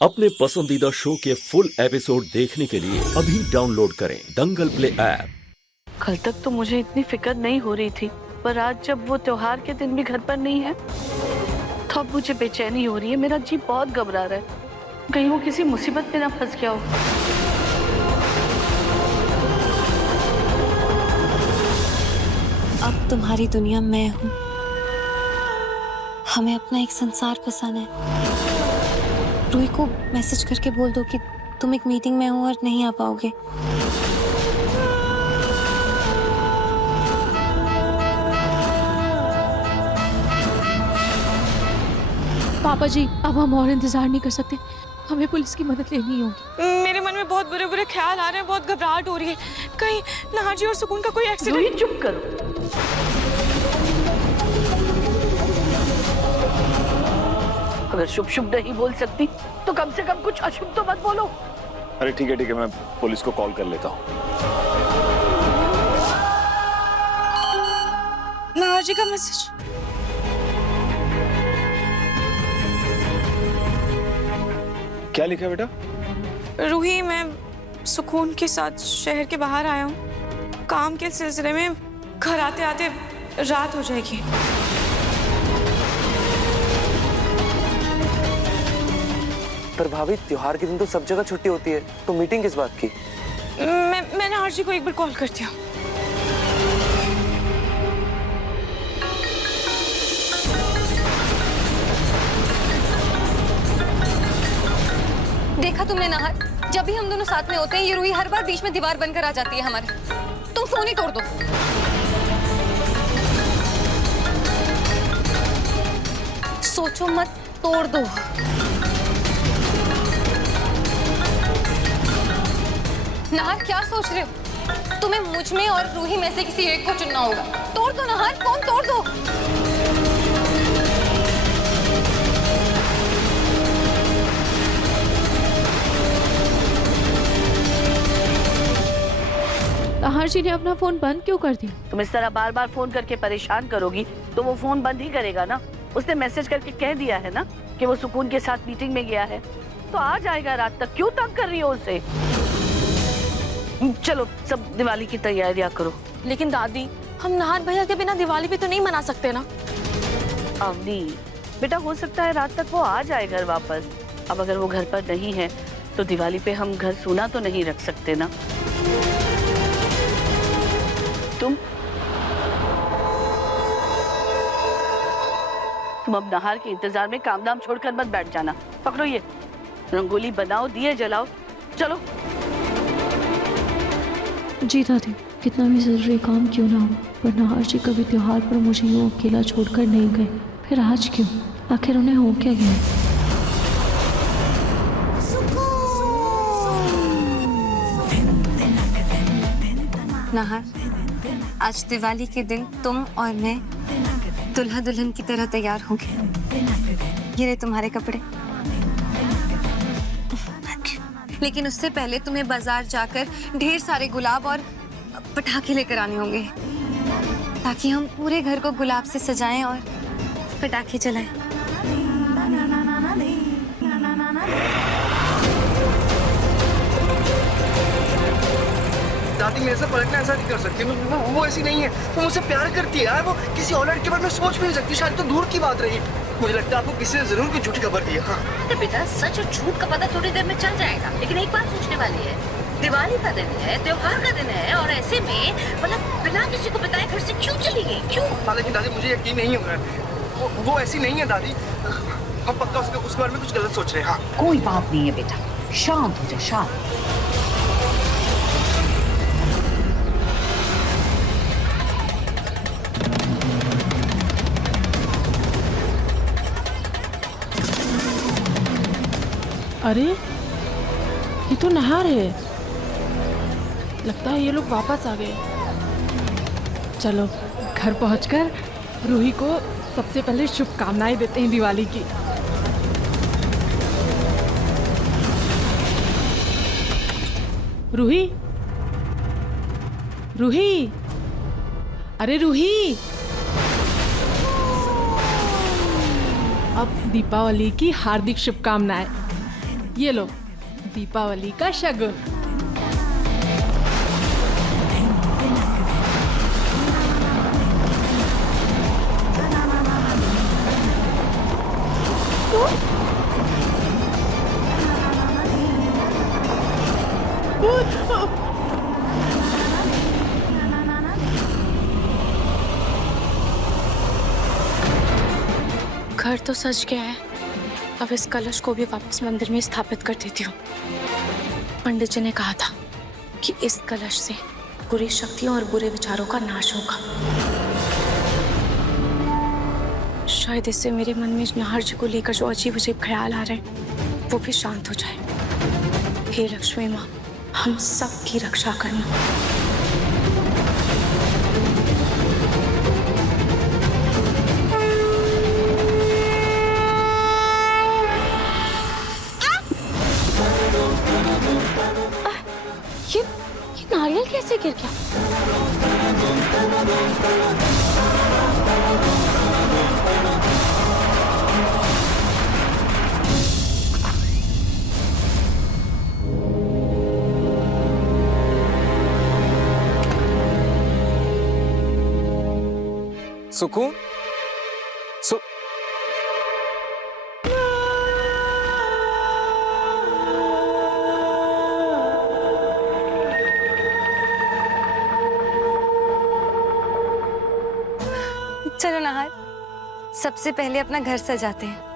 अपने पसंदीदा शो के फुल एपिसोड देखने के लिए अभी डाउनलोड करें दंगल प्ले ऐप। कल तक तो मुझे इतनी फिक्र नहीं हो रही थी, पर आज जब वो त्योहार के दिन भी घर पर नहीं है तो अब मुझे बेचैनी हो रही है। मेरा जी बहुत घबरा रहा है, कहीं वो किसी मुसीबत में ना फंस गया हो। अब तुम्हारी दुनिया मैं हूँ। हमें अपना एक संसार बसाना है। रूही को मैसेज करके बोल दो कि तुम एक मीटिंग में हो और नहीं आ पाओगे। पापा जी, अब हम और इंतजार नहीं कर सकते, हमें पुलिस की मदद लेनी होगी। मेरे मन में बहुत बुरे बुरे ख्याल आ रहे हैं, बहुत घबराहट हो रही है। कहीं नहार जी और सुकून का कोई एक्सीडेंट। रूही चुप करो। अगर शुभ शुभ नहीं बोल सकती तो कम से कम कुछ अशुभ तो मत बोलो। अरे ठीक है, मैं पुलिस को कॉल कर लेता हूँ। नहार जी का मैसेज। क्या लिखा है बेटा? रूही, मैं सुकून के साथ शहर के बाहर आया हूँ। काम के सिलसिले में घर आते आते रात हो जाएगी। पर भाभी, त्योहार के दिन तो सब जगह छुट्टी होती है, तो मीटिंग किस बात की? मैं नहार जी को एक बार कॉल करती हूँ। देखा तुमने नहर, जब भी हम दोनों साथ में होते हैं ये रूही हर बार बीच में दीवार बनकर आ जाती है हमारे। तुम फोन ही तोड़ दो। सोचो मत, तोड़ दो। नहर, क्या सोच रहे हो? तुम्हें मुझ में और रूही में से किसी एक को चुनना होगा। तोड़ दो नहर, फोन तोड़ दो। नहार जी ने अपना फोन बंद क्यों कर दिया? तुम इस तरह बार बार फोन करके परेशान करोगी तो वो फोन बंद ही करेगा ना। उसने मैसेज करके कह दिया है ना कि वो सुकून के साथ मीटिंग में गया है, तो आ जाएगा रात तक। क्यों तंग कर रही हो उसे? चलो सब दिवाली की तैयारियां करो। लेकिन दादी, हम नहार भैया के बिना दिवाली भी तो नहीं मना सकते ना। अवनी बेटा, हो सकता है रात तक वो आ जाए घर वापस। अब अगर वो घर पर नहीं है तो दिवाली पे हम घर सूना तो नहीं रख सकते ना। तुम अब नहार के इंतजार में काम दाम छोड़कर मत बैठ जाना। पकड़ो ये, रंगोली बनाओ, दिए जलाओ, चलो। जी दादी, कितना भी जरूरी काम क्यों ना हो, पर नहार जी कभी त्योहार पर मुझे यूं अकेला छोड़कर नहीं गए। फिर आज क्यों? आखिर उन्हें हो क्या गया? नहर, आज दिवाली के दिन तुम और मैं दुल्हा दुल्हन की तरह तैयार होंगे। ये रहे तुम्हारे कपड़े। लेकिन उससे पहले तुम्हें बाजार जाकर ढेर सारे गुलाब और पटाखे लेकर आने होंगे, ताकि हम पूरे घर को गुलाब से सजाएं और पटाखे जलाएं। दादी, मेरे से पलटना ऐसा नहीं कर सकती। वो ऐसी नहीं है। वो मुझसे प्यार करती है यार। वो किसी और लड़के के बारे में सोच भी नहीं सकती। शायद तो दूर की बात रही। मुझे लगता है आपको किसी ने जरूर कोई झूठी खबर दी है। हाँ। अरे बेटा, सच और झूठ का पता थोड़ी देर में चल जाएगा, लेकिन एक बात सोचने वाली है, दिवाली का दिन है, त्योहार का दिन है, और ऐसे में मतलब बिना किसी को बताए घर से क्यों चली गई? क्यों? हालांकि दादी, मुझे यकीन नहीं हो रहा है। वो ऐसी नहीं है दादी। हम पक्का उसके बारे में कुछ गलत सोच रहे हैं। हाँ। कोई बात नहीं है बेटा, शांत हो जा, शांत। अरे, ये तो नहार है। लगता है ये लोग वापस आ गए। चलो घर पहुंचकर रूही को सबसे पहले शुभकामनाएं देते हैं दिवाली की। रूही, रूही, अरे रूही, अब दीपावली की हार्दिक शुभकामनाएं। ये लो दीपावली का शगुन। घर तो सज गया है, अब इस कलश को भी वापस मंदिर में स्थापित कर देती हूँ। पंडित जी ने कहा था कि इस कलश से बुरी शक्तियों और बुरे विचारों का नाश होगा। शायद इससे मेरे मन में नाहर जी को लेकर जो अजीब अजीब ख्याल आ रहे हैं वो भी शांत हो जाए। हे लक्ष्मी माँ, हम सब की रक्षा करना। ये नारियल कैसे गिर गया? सुकून चलो नाहर, सबसे पहले अपना घर सजाते हैं।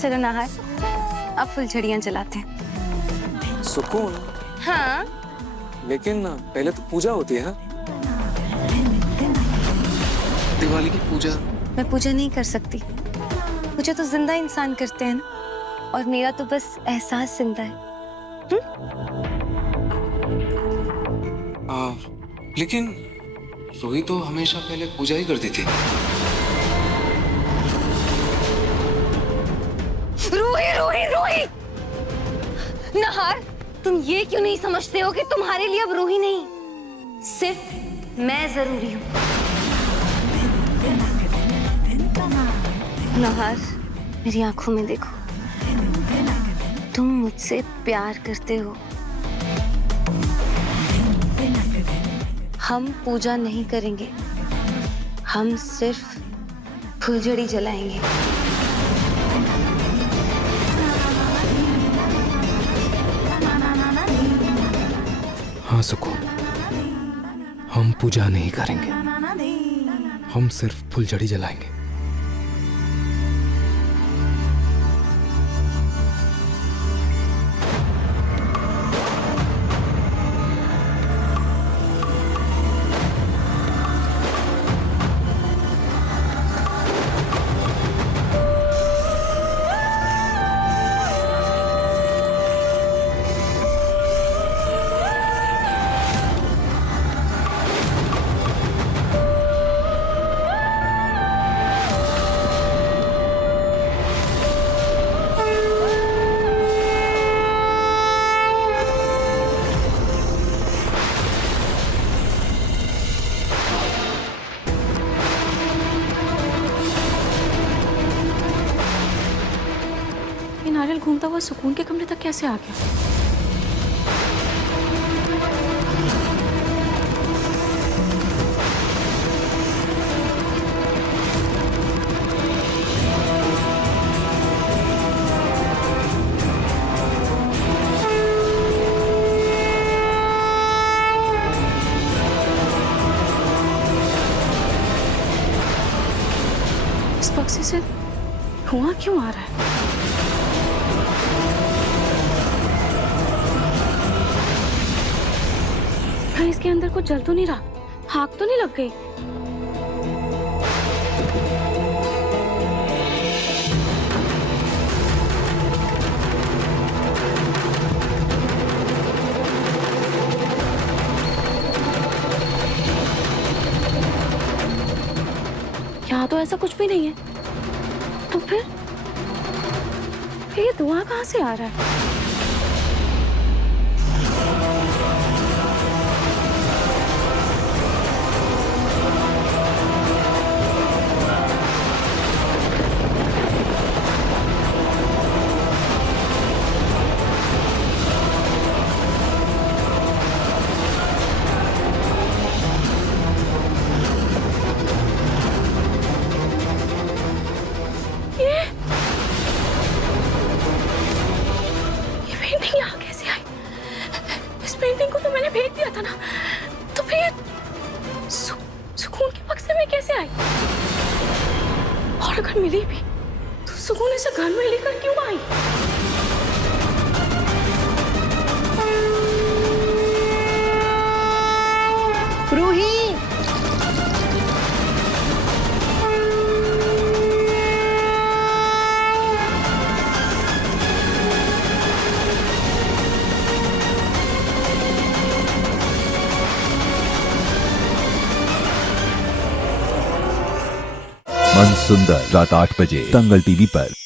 चलो नाहर, अब फुलझड़ियाँ जलाते हैं। सुकून। हाँ, लेकिन पहले तो पूजा होती है। दिवाली की पूजा। मैं पूजा नहीं कर सकती। पूजा तो जिंदा इंसान करते हैं ना, और मेरा तो बस एहसास जिंदा है। लेकिन रूही तो हमेशा पहले पूजा ही करती थी। रूही रूही रूही! नाहर, तुम ये क्यों नहीं समझते हो कि तुम्हारे लिए अब रूही नहीं, सिर्फ मैं जरूरी हूँ। नाहर, मेरी आंखों में देखो, तुम मुझसे प्यार करते हो। हम पूजा नहीं करेंगे, हम सिर्फ फुलझड़ी जलाएंगे। हाँ सुकून, हम पूजा नहीं करेंगे, हम सिर्फ फुलझड़ी जलाएंगे। नारियल घूमता हुआ सुकून के कमरे तक कैसे आ गया? इस बक्से से धुआं क्यों आ रहा है? इसके अंदर कुछ जल तो नहीं रहा? आग तो नहीं लग गई? ऐसा कुछ भी नहीं है। तो फिर ये धुआं कहाँ से आ रहा है? पेंटिंग को तो मैंने भेज दिया था ना, तो फिर सुकून के बक्से में कैसे आई? और अगर मिली भी तो सुकून इसे घर में लेकर क्यों आई? रूही, मन सुंदर रात 8 बजे दंगल टीवी पर।